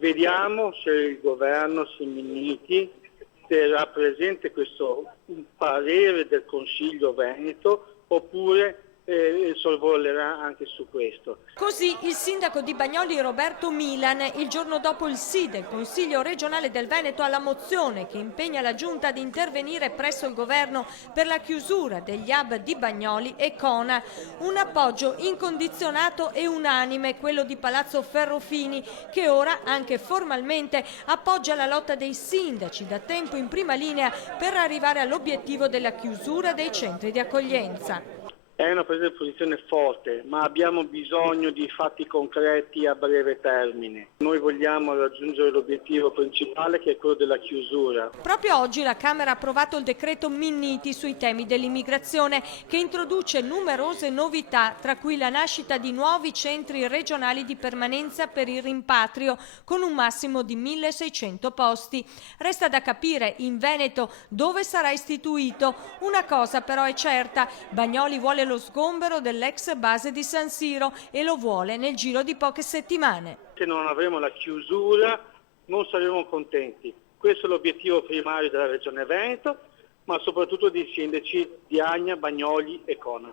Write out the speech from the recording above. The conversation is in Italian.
Vediamo se il governo Minniti terrà presente questo parere del Consiglio Veneto oppure sorvolerà anche su questo. Così il sindaco di Bagnoli Roberto Milan, il giorno dopo il sì del Consiglio regionale del Veneto alla mozione che impegna la Giunta ad intervenire presso il governo per la chiusura degli hub di Bagnoli e Cona. Un appoggio incondizionato e unanime, quello di Palazzo Ferrofini, che ora anche formalmente appoggia la lotta dei sindaci da tempo in prima linea per arrivare all'obiettivo della chiusura dei centri di accoglienza. È una presa di posizione forte, ma abbiamo bisogno di fatti concreti a breve termine. Noi vogliamo raggiungere l'obiettivo principale che è quello della chiusura. Proprio oggi la Camera ha approvato il decreto Minniti sui temi dell'immigrazione che introduce numerose novità, tra cui la nascita di nuovi centri regionali di permanenza per il rimpatrio con un massimo di 1.600 posti. Resta da capire in Veneto dove sarà istituito. Una cosa però è certa, Bagnoli vuole lo sgombero dell'ex base di San Siro e lo vuole nel giro di poche settimane. Se non avremo la chiusura non saremo contenti. Questo è l'obiettivo primario della Regione Veneto, ma soprattutto dei sindaci di Agna, Bagnoli e Cona.